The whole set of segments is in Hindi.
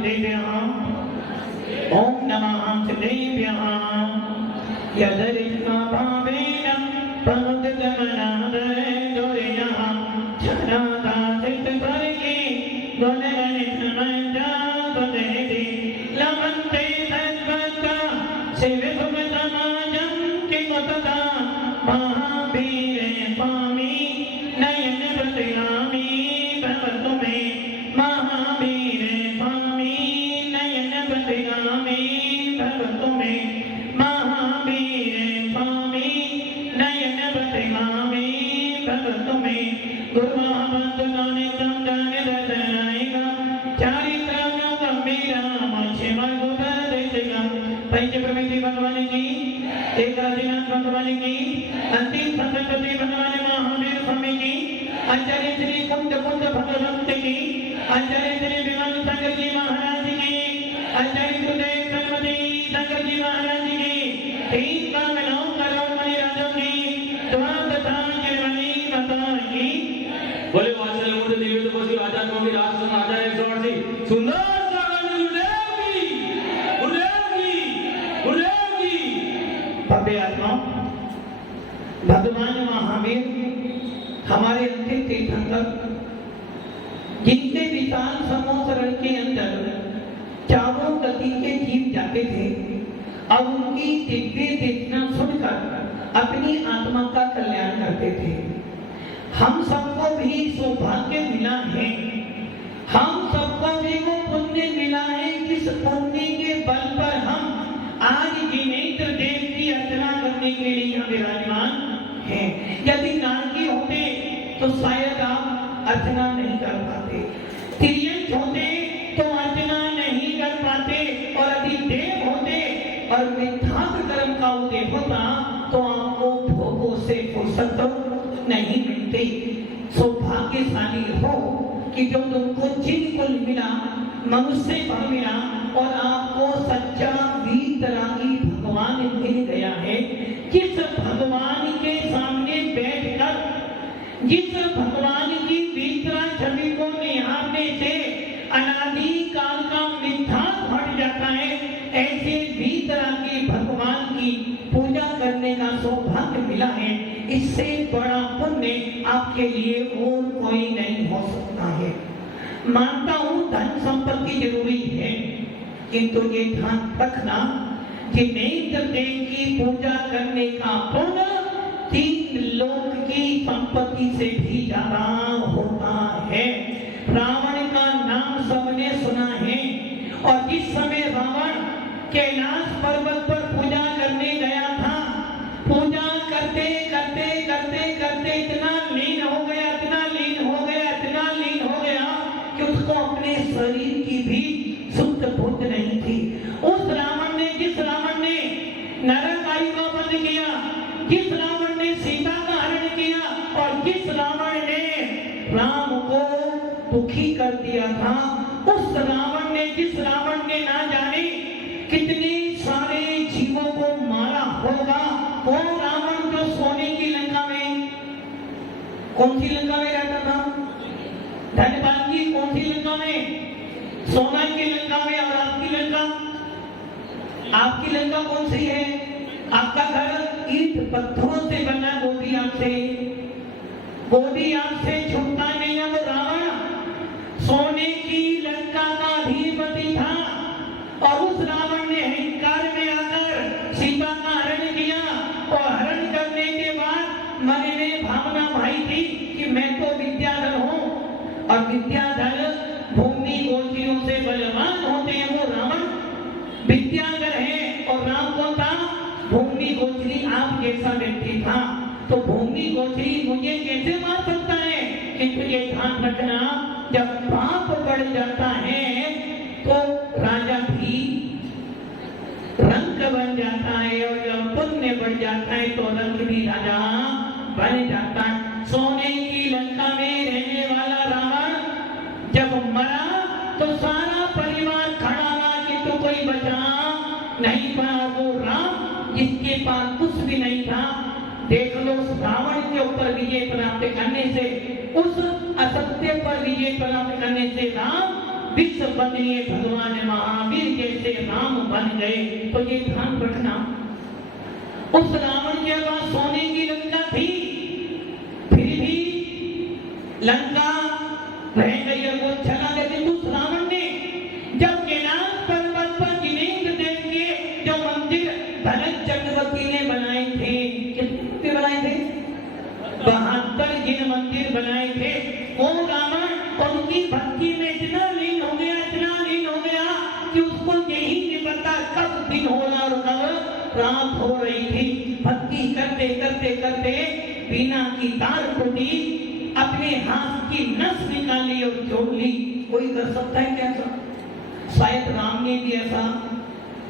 वासुदेव्यः ओम नमः वासुदेव्यः यदरिष्मा भावेन पनुतमनादरेन्दुरिणः छनादासित वर्गे गुणगणितमञ्जा गुणेति लभन्ते तद्वत्ता शिवभुवतमाजं किमुतता महावीरे स्वामी नयन प्रतिगामी भवतु मे महावीरे स्वामी नयन प्रतिगामी भवतु मे महावीरे स्वामी नयन प्रतिगामी भवतु मे गुरुमहाबन्धुनानितं जाने दर्शनायिका चारित्रं गम्भीरं शिवगुरुपदेशिकं पंचप्रमिति भगवान की एकराधिनाथ भगवान की अंतिम सतपति भगवान महावीर स्वामी की आचार्य श्री कुंद कुंद भगवंत की आचार्य श्री विमान सागर जी महाराज की आचार्य गुरुदेव सरस्वती सागर जी महाराज की तीन कामनाओं करोड़ मणि राजों की द्वार तथा गिरवनी माता की बोले वात्सल्य मूर्ति देवी तपस्वी राजा स्वामी राष्ट्र आचार्य 180 सुंदर भव्य आत्मा भगवान महावीर हमारे अंतिम तीर्थंकर जिनसे विशाल समोसरण के अंदर चारों गति के जीव जाते थे और उनकी दिव्य देशना सुनकर अपनी आत्मा का कल्याण करते थे। हम सबको भी सौभाग्य मिला है, हम सबको भी वो पुण्य मिला है जिस पुण्य के बल पर हम आज जिनेन्द्र देव की अर्चना करने के लिए यहाँ विराजमान हैं। यदि नारकी होते तो शायद आप अर्चना नहीं कर पाते, तिर्यंक होते तो अर्चना नहीं कर पाते, और यदि देव होते और मिथ्यात्व कर्म का उदय होता तो आपको भोगों से फुर्सत नहीं मिलती। सौभाग्यशाली हो कि जो तुमको जिनको मिला मनुष्य पर मिला और आपको सच्चा वीतरागी भगवान मिल गया है। जिस भगवान के सामने बैठकर जिस भगवान की वीतरा छवि को निहारने से अनादि काल का मिथ्या हट जाता है, ऐसे वीतरागी भगवान की पूजा करने का सौभाग्य मिला है। इससे बड़ा पुण्य आपके लिए और कोई नहीं हो सकता है। मानता हूं धन संपत्ति जरूरी है, किंतु ये ध्यान रखना कि जिनेन्द्र देव की पूजा करने का पुण्य 3 लोक की संपत्ति से भी ज्यादा होता है। रावण का नाम सबने सुना है, और जिस समय रावण कैलाश पर्वत पर पूजा करने गया था, पूजा करते करते करते करते इतना लीन हो गया, इतना लीन हो गया, इतना लीन हो गया कि उसको अपने शरीर की भी शुद्ध बुद्ध नहीं थी। उस रावण ने, जिस रावण ने नरक आयु का बंद किया, जिस रावण ने सीता का हरण किया, और जिस रावण ने राम को दुखी कर दिया था, उस रावण ने, जिस रावण ने ना जाने कितने सारे जीवों को मारा होगा, वो रावण जो सोने की लंका में, कौन सी लंका में रहता था? धन्यवाद जी, कौन सी लंका में? सोना की लंका में। और आपकी लंका, आपकी लंका कौन सी है? आपका घर ईंट पत्थरों से बना, गोदी आपसे छूटता नहीं है। वो रावण सोने की लंका का अधिपति था, और उस रावण ने अहंकार में आकर सीता का हरण किया, और हरण करने के बाद मन में भावना भाई थी कि मैं तो विद्याधर हूँ, और विद्याधर भूमि गोचरियों से बलवान होते हैं। वो रावण विद्याधर है, और राम कौन था? भूमि गोचरी आप जैसा व्यक्ति था। तो भूमि गोचरी मुझे कैसे मार सकता है? किंतु ये ध्यान रखना, जब पाप बढ़ जाता है तो राजा भी रंक बन जाता है, और जब पुण्य बढ़ जाता है तो रंक भी राजा बन जाता है। सोने की लंका में रहने वाला रावण जब मरा तो सारा परिवार खड़ा रहा, किंतु कोई बचा नहीं पाया। वो राम जिसके पास कुछ भी नहीं था, देख लो, रावण के ऊपर विजय प्राप्त करने से, उस असत्य पर विजय प्राप्त करने से राम विश्व बदलिए भगवान महावीर जैसे राम बन गए। तो ये ध्यान रखना, उस रावण के पास सोने की लंका थी, फिर भी लंका रह गई है, वो चला गया। लेकिन उस रावण ने जब कैलाश पर्वत पर जिनेंद्र देव के जो मंदिर भरत चक्रवर्ती ने बनाए थे, कितने बनाए थे? 72 जिन मंदिर बनाए थे, वो रावण उनकी भक्ति में इतना लीन हो गया, इतना लीन हो गया कि उसको यही नहीं पता कब दिन होना और कब रात हो रही थी। भक्ति करते करते करते बीना की तार टूटी, अपने हाथ की नस निकाली और जोड़ ली। कोई कर सकता है क्या ऐसा? शायद राम ने भी ऐसा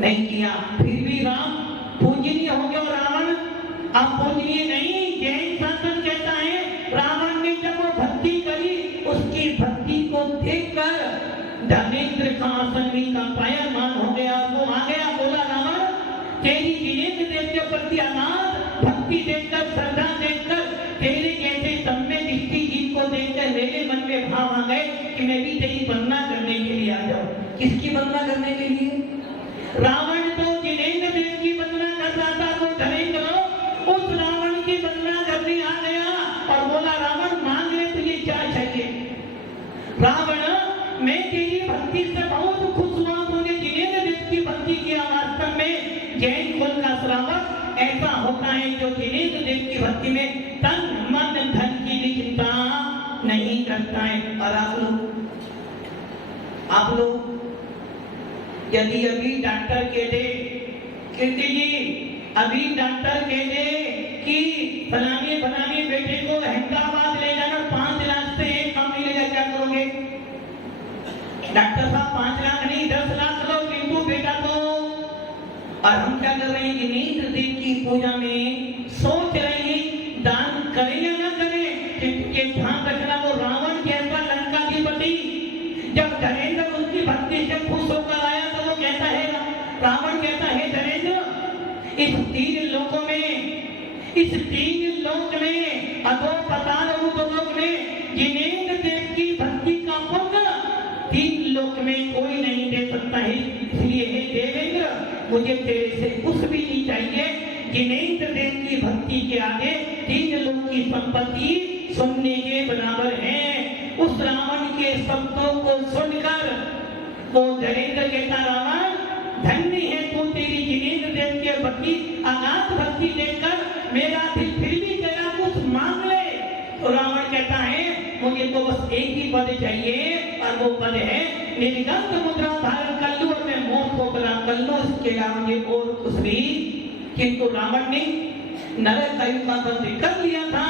नहीं किया। फिर भी राम पूजनीय हो गया और रावण अब पूजनीय नहीं। जैन शासन कहता है रावण ने जब वो भक्ति करी, उसकी भक्ति को देखकर धर्मेंद्र का आसन भी का पायमान हो गया। वो आ गया, बोला रावण तेरी जिनेंद्र देव के प्रति अनाथ भक्ति देखकर, श्रद्धा देखकर, तेरे जैसे सम्य दृष्टि जीव को देखकर मेरे मन में भाव आ गए कि मैं भी तेरी वंदना करने के लिए आ जाऊं। किसकी वंदना करने के लिए? रावण तो जिनेंद्र देव की वंदना कर रहा था, वो धर्मेंद्र उस रावण की वंदना करने आ गया और बोला रावण मांग ले तुझे क्या चाहिए? रावण मैं तेरी भक्ति से बहुत खुश हुआ, तूने जिनेंद्र देव की भक्ति किया। वास्तव में जैन कुल का श्रावक ऐसा होता है जो जिनेंद्र देव की भक्ति में तन मन धन की भी चिंता नहीं करता है। और आप लोग यदि अभी डॉक्टर कह दे, कीर्ति जी अभी डॉक्टर कह दे कि फलाने फलाने बेटे को अहमदाबाद ले जाना, 5 लाख से एक कम मिलेगा, क्या करोगे? डॉक्टर साहब 5 लाख नहीं 10 लाख लो, किंतु बेटा को। और हम क्या कर रहे हैं? जिनेंद्र देव की पूजा में सोच रहे हैं दान करें या ना करें। ये ध्यान रखना, वो रावण जैसा लंकाधिपति जब धर्मेंद्र उसकी भक्ति से खुश होकर आया तो वो कहता है, रावण कहता है धर्मेंद्र इस 3 लोकों में, इस 3 लोक में, अधो पाताल लोक में जिनेंद्र देव की भक्ति का पुण्य 3 लोक में कोई नहीं दे सकता है। इसलिए हे देवेंद्र मुझे तेरे से कुछ भी नहीं चाहिए। जिनेंद्र देव की भक्ति के आगे 3 लोक की संपत्ति सुनने के बराबर है। उस रावण के शब्दों को सुनकर वो धर्मेंद्र कहता रावण धन्य है तू, तेरी जिनेंद्र देव के भक्ति अनाथ भक्ति देखकर मेरा दिल फिर भी तेरा कुछ मांग ले। तो रावण कहता है मुझे तो बस एक ही पद चाहिए और वो पद है निर्गंध मुद्रा धारण कर लूं और मैं मोह को बला कर लूं, इसके अलावा मुझे और कुछ भी। किंतु रावण ने नरक आयु का बंद कर लिया था,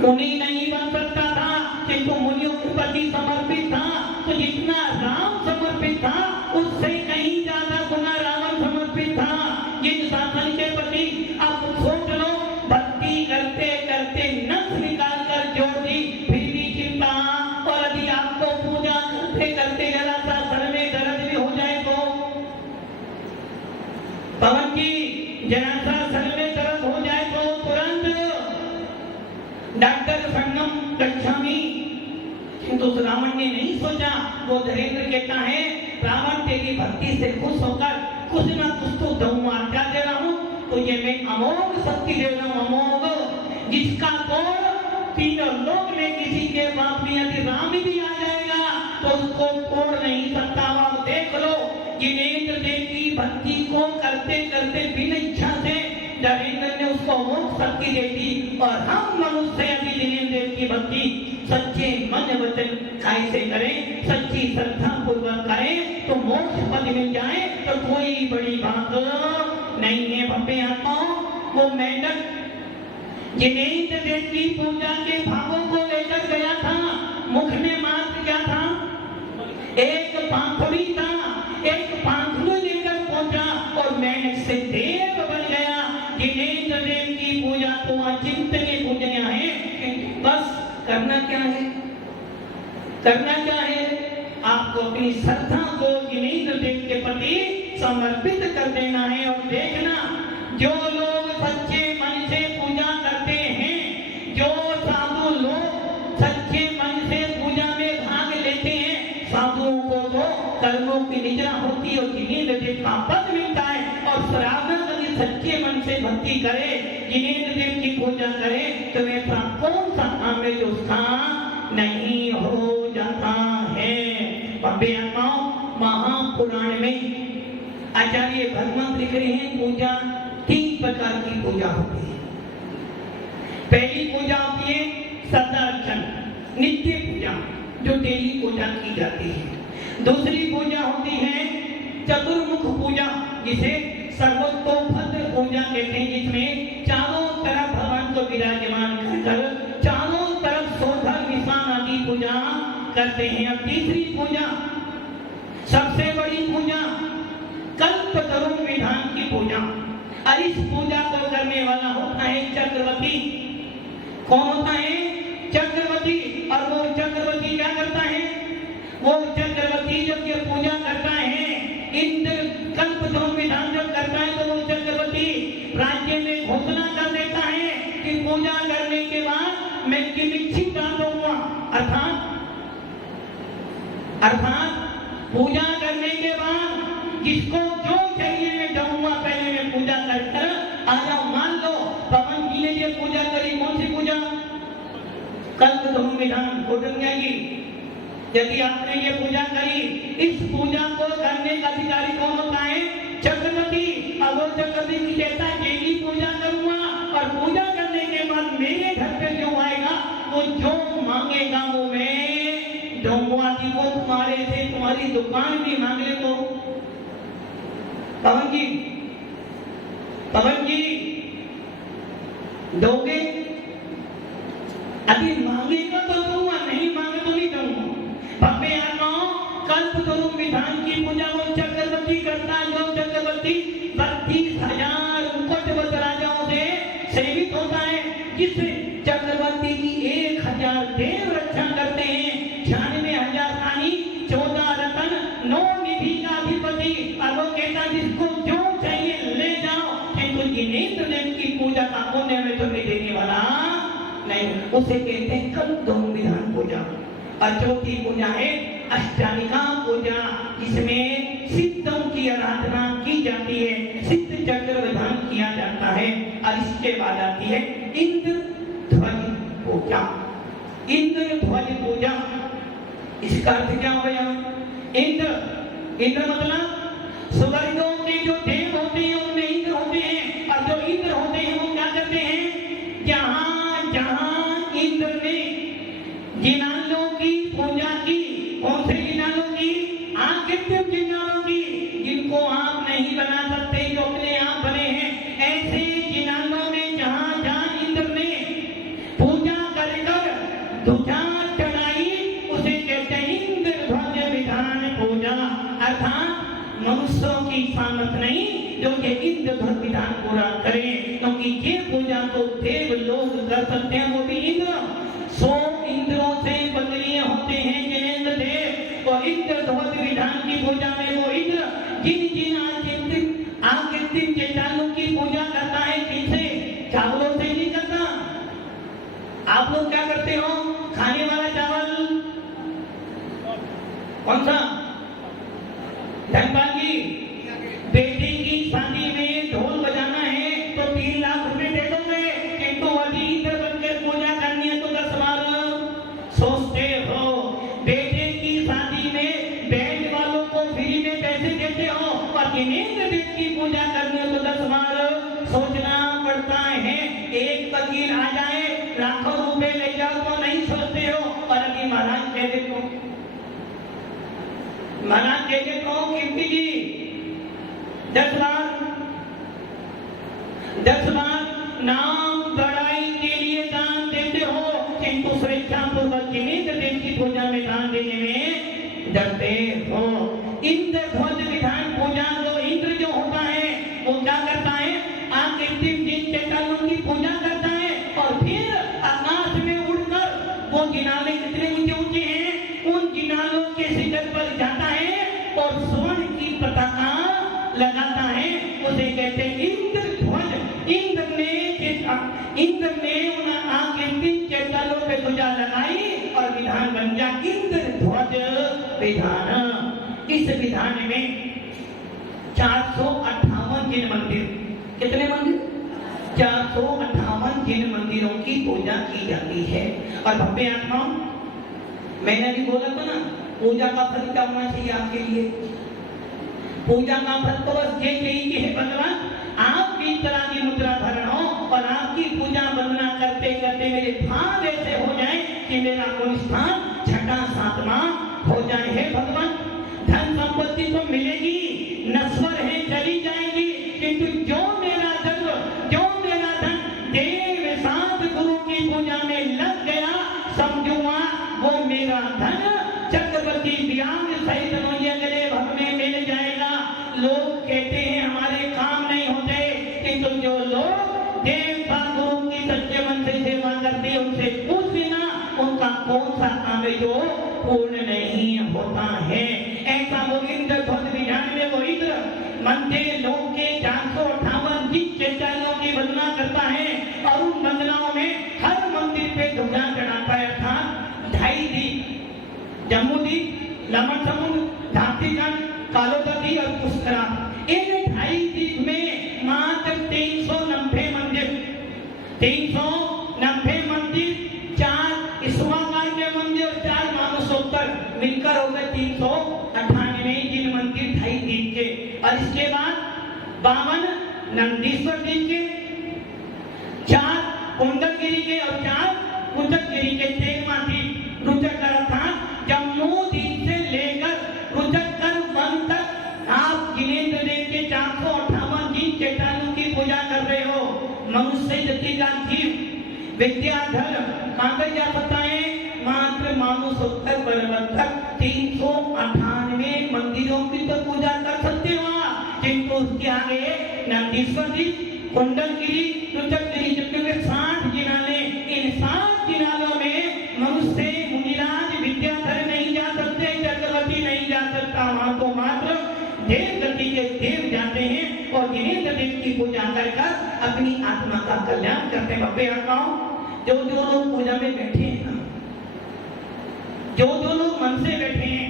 मुनि नहीं बन सकता था, किंतु मुनियों के प्रति समर्पित था। तो जितना राम समर्पित था उससे कहीं ज्यादा गुना रावण समर्पित था जिन शासन के प्रति। अब सोच लो, भक्ति करते करते नस निकाल कर जोड़ दी, फिर भी चिंता। और यदि आपको पूजा करते करते जरा सा सर में दर्द भी हो जाए तो पवन जी, जरा सा सर में दर्द हो जाए तो तुरंत डॉक्टर संगम गच्छामि। किंतु रावण ने नहीं सोचा। वो धर्मेंद्र कहता है रावण तेरी भक्ति से खुश होकर कुछ ना कुछ तो दूंगा, क्या दे रहा हूँ? तो ये मैं अमोघ शक्ति दे रहा हूँ, अमोघ, जिसका तोड़ 3 लोक में किसी के पास में यदि राम भी आ जाएगा तो उसको तोड़ नहीं सकता। आप देख लो, जिनेंद्र देव की भक्ति को करते करते बिना इच्छा से धर्मेंद्र ने उसको अमोघ शक्ति दे दी। और हम मनुष्य यदि जिनेंद्र देव की भक्ति सच्चे मन वचन काय से करें, सच्ची श्रद्धा पूर्वक करें तो मोक्ष पद मिल जाए तो कोई बड़ी बात नहीं है। भव्य आत्माओं, वो मेंढक जिनेंद्र देव की पूजा के भावों को लेकर गया था। मुख में मात्र क्या था? एक पाखुड़ी था, एक पाखुड़ी लेकर पहुंचा और मेंढक से देव बन गया। जिनेंद्र देव की पूजा तो अचिंतनीय पूजनीय है। बस करना क्या है? करना क्या है? आपको अपनी श्रद्धा को जिनेंद्र देव के प्रति समर्पित कर देना है। और देखना, जो लोग सच्चे मन से पूजा करते हैं, जो साधु लोग सच्चे मन से पूजा में भाग लेते हैं, सच्चे मन से भक्ति करे, जिनेंद्र देव की पूजा करे, तो ऐसा कौन सा काम है जो उसका नहीं हो जाता है। भव्य आत्माओं, महापुराण में आचार्य भगवंत लिख रहे हैं पूजा 3 प्रकार की पूजा होती है। पहली पूजा होती है सदार्चन, नित्य पूजा जो डेली पूजा की जाती है। दूसरी पूजा होती है चतुर्मुख पूजा, जिसे सर्वतोभद्र पूजा कहते हैं, जिसमें चारों तरफ भगवान को विराजमान कर चारों तरफ सोधर निशान आदि पूजा करते हैं। अब तीसरी पूजा, सबसे बड़ी पूजा, कल्पतरु विधान की पूजा। और इस पूजा को करने वाला होता है चक्रवर्ती। कौन होता है? चक्रवर्ती। और वो चक्रवर्ती क्या करता है? वो चक्रवर्ती जब ये पूजा करता है, इंद्र कल्पतरु विधान जब करता है, तो वो चक्रवर्ती राज्य में घोषणा कर देता है कि पूजा करने के बाद मैं किमिच्छित दूंगा, अर्थात पूजा करने के बाद जिसको जो चाहिए मैं दूंगा, पहले मैं पूजा कर आ जाओ। मान लो पवन जी ने ये पूजा करी, कौन सी पूजा? कल्पतरु विधान गया जी। यदि आपने ये पूजा करी, इस पूजा को करने का अधिकारी कौन होता है? चक्रवर्ती। अब वो चक्रवर्ती की कहता है डेली पूजा करूंगा, और पूजा करने के बाद मेरे घर पे जो आएगा वो जो मांगेगा वो मैं दूंगा। कि वो तुम्हारे से तुम्हारी दुकान भी मांग ले तो पवन जी दोगे? अभी मांगेगा तो दूंगा, नहीं मांगे तो नहीं दूंगा। भव्य आत्माओं, कल्पतरु विधान की पूजा वो चक्रवर्ती करता है, जो चक्रवर्ती 32,000 मुकुटबद्ध राजाओं से सेवित होता है, जिस चक्रवर्ती की 1,000 देव रक्षा करते हैं, 96,000 रानी, 14 रतन, 9 निधि का अधिपति। और वो कहता जिसको जो चाहिए ले जाओ, किंतु जिनेंद्र देव की पूजा का पुण्य में तुम्हें देने वाला नहीं। उसे कहते हैं कल्पतरु विधान पूजा। और चौथी पूजा है अष्टांगिका पूजा, जिसमें सिद्धों की आराधना की जाती है, सिद्ध चक्र विधान किया जाता है। और इसके बाद आती है इंद्र ध्वज पूजा। इंद्र ध्वज पूजा, इसका अर्थ क्या हो गया? इंद्र मतलब स्वर्गों के जो देव होते हैं उनमें इंद्र होते हैं, और जो इंद्र होते हैं वो क्या करते हैं? जहां जहां इंद्र ने जिनालों की पूजा की, कौन से जिनालों की? आकृत्य जिनालों की, जिनको आप नहीं बना सकते, जो अपने आप बने हैं, ऐसे जिनालों में जहां जहां इंद्र ने पूजा कर ध्वजा चढ़ाई, उसे कहते हैं इंद्र ध्वज विधान पूजा। अर्थात मनुष्यों की सामर्थ नहीं जो ये इंद्र ध्वज विधान पूरा करें, क्योंकि ये पूजा तो देव लोग कर सकते हैं, वो भी इंद्र। 100 इंद्रों से बदलिए होते हैं जिनेंद्र देव, और इंद्र ध्वज विधान की पूजा में वो इंद्र जिन जिन आकृति चैतालों की पूजा करता है, किनसे? चावलों से नहीं करता। आप लोग क्या करते हो? खाने वाला चावल कौन सा? धनपाल जी, बेटी की शादी में ढोल बजाना है तो 3 लाख रुपए दे दोगे, किंतु अभी इंद्र बनकर पूजा करनी है तो 10 बार सोचते हो। बेटे की शादी में बैंड वालों को फ्री में पैसे देते हो, और जिनेंद्र देव की पूजा करनी है तो 10 बार सोचना पड़ता है। एक वकील आ जाए, लाखों रुपए ले जाओ तो नहीं सोचते हो। और अभी महाराज कह देते हो, महाराज कह देते हो कीर्ति जी 10 बार नाम बड़ाई के लिए दान देते हो, किंतु स्वेच्छा पूर्वक जिनेंद्र देव की पूजा में दान देने में डरते हो। इंद्र ध्वज विधान पूजा, जो इंद्र जो होता है वो क्या करता है? आकृति जिन चैतालों की पूजा करता है, और फिर आकाश में उड़कर वो जिनाले कितने ऊंचे ऊंचे हैं, उन जिनालों के शिखर पर जाता है और स्वर्ण की पताका लगाता है, उसे कहते हैं इंद्र ध्वज। इंद्र ने उन आकृति चैतालों पे ध्वजा लगाई और विधान बन गया इंद्र ध्वज विधान। इस विधान में 458 जिन मंदिर, कितने मंदिर? 458 जिन मंदिरों की पूजा की जाती है। और भव्य आत्माओं, मैंने अभी बोला था ना, पूजा का फल क्या होना चाहिए आपके लिए? पूजा का फल तो बस ये चाहिए कि हे भगवान, आपकी तरह की मुद्रा धारण हो और आपकी पूजा वंदना करते करते मेरे भाव ऐसे हो जाए कि मेरा कोई स्थान छठा सातवां हो जाए। हे भगवान, धन संपत्ति तो मिलेगी, नश्वर है, चली जाएगी, किंतु जो मेरा जन्म, जो मेरा धन देव सात गुरु की पूजा में लग गया, समझूंगा वो मेरा धन चक्रवर्ती व्याम सहित अगले भव में मिल जाएगा। लोग कहते हैं हमारे काम नहीं होते, किंतु जो लोग देव सात गुरु की सच्चे मन से सेवा करते हैं उनसे पूछ लेना उनका कौन सा काम है जो पूर्ण नहीं होता है। ऐसा गोविंद ध्वज विधान में वो इंद्र मंदिर लोग के 458 जिन चेताइयों की वंदना करता है और उन वंदनाओं में हर मंदिर पे ध्वजा चढ़ाता है। अर्थात 2.5 दीप, जम्बूदीप, लमन समुद्र, धातीगढ़, कालोदरी और पुष्करा, इन 2.5 दीप में मात्र 390 मंदिर, 390 मंदिर, 4 ईश्वरकाल के मंदिर और 4 मानसोत्तर मिलकर हो गए 398 जिन मंदिर 2.5 दीप के। और इसके बाद 52 नंदीश्वर दीप के, 4 कुंडलगिरी के और 4 रुद्रगिरी के। 13वां दीप रुद्रकर था। जम्मू दीप से लेकर रुद्रकर वन तक आप जिनेंद्र देव के 458 जीव चेतानों की पूजा कर रहे हो। मनुष्य जति का जीव विद्याधर कहाँ जा सकता है? मात्र मानसोत्तर पर्वत तक 398 मंदिरों की तो पूजा कर सकते हो आप, किंतु उसके आगे नंदीश्वर दीप, कुंडलगिरी, रुद्रगिरी, जबकि 60 जिनाले, इन 60 जिनालों में मनुष्य मुनिराज विद्याधर नहीं जा सकते, चक्रवर्ती नहीं जा सकता। वहां तो मात्र देव गति के देव जाते हैं और जिनेंद्र देव की पूजा कर अपनी आत्मा का कल्याण करते हैं। भव्य आत्माओं, जो लोग पूजा में बैठे हैं ना, जो लोग मन से बैठे हैं,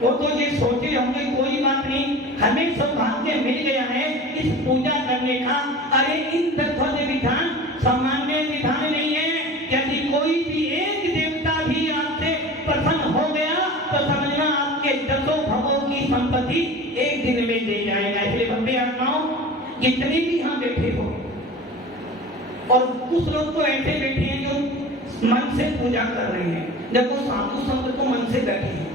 वो तो ये सोचे होंगे कोई बात नहीं, हमें सौभाग्य मिल गया है इस पूजा करने का। अरे इन ध्वज विधान सामान्य विधान नहीं है। यदि कोई भी एक देवता भी आपसे प्रसन्न हो गया तो समझना आपके 10 भवों की संपत्ति एक दिन में दे जाएगा। इसलिए भव्य आत्माओं, जितने भी यहाँ बैठे हो, और कुछ लोग तो ऐसे बैठे हैं जो मन से पूजा कर रहे हैं, देखो साधु संत तो मन से बैठे हैं।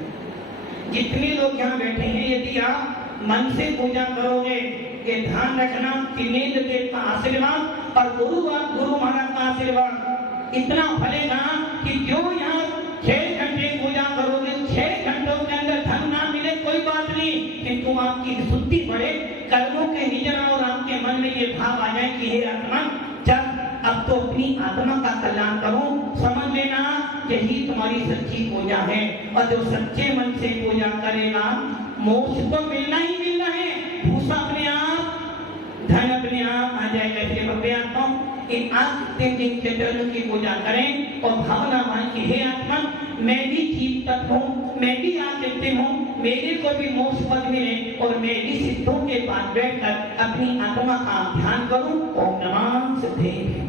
जितने लोग यहाँ बैठे हैं, यदि आप मन से पूजा करोगे, ये ध्यान रखना, जिनेंद्र देव का आशीर्वाद और गुरु महाराज का आशीर्वाद इतना फलेगा कि जो यहाँ 6 घंटे पूजा करोगे, 6 घंटों के अंदर धन ना मिले कोई बात नहीं, किंतु आपकी शुद्धि बढ़े, कर्मों के निजन और आपके मन में ये भाव आ जाए कि हे आत्मा, चल अब तो अपनी आत्मा का कल्याण करो। समझ लेना यही तुम्हारी सच्ची पूजा है। और जो सच्चे मन से पूजा करेगा, मोक्ष तो मिलना ही मिलना है, भूषा अपने आप, धन अपने आप आ जाएगा। इसलिए भव्य आत्माओं, इन आत्म दिन के चरण की पूजा करें और भावना मान कि हे आत्मा, मैं भी जीव तत्व हूँ, मैं भी आदित्य हूँ, मेरे को भी मोक्ष पद मिले और मैं भी सिद्धों के पास बैठकर अपनी आत्मा का ध्यान करूं। ओम नमः सिद्धेभ्यः।